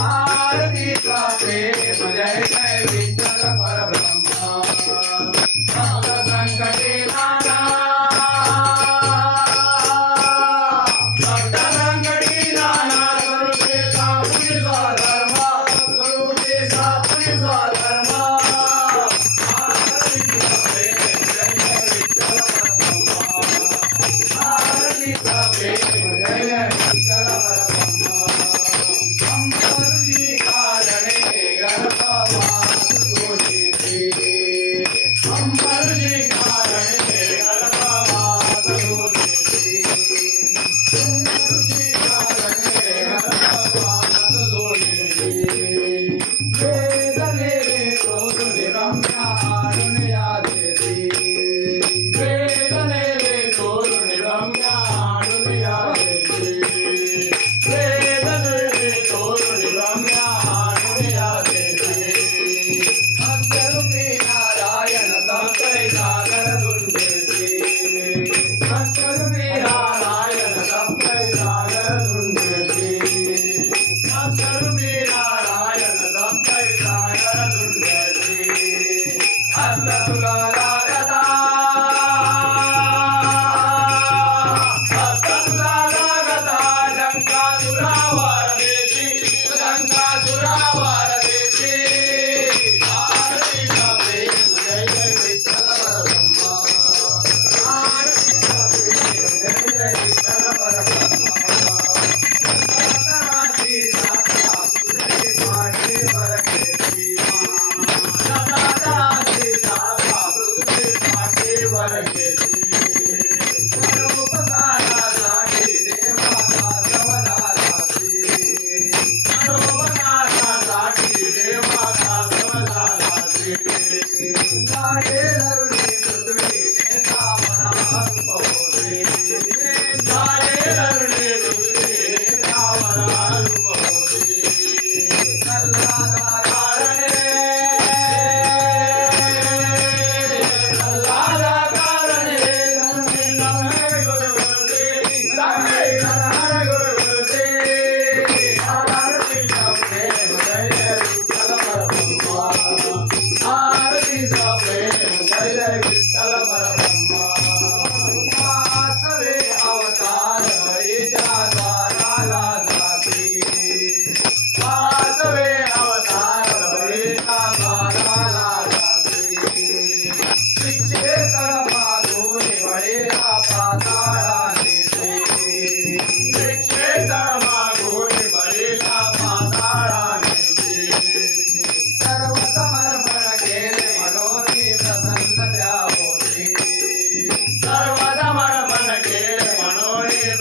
आरतीचा प्रेम जय जय परब्रह्म भक्त power. Salamarama.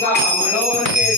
我们都是。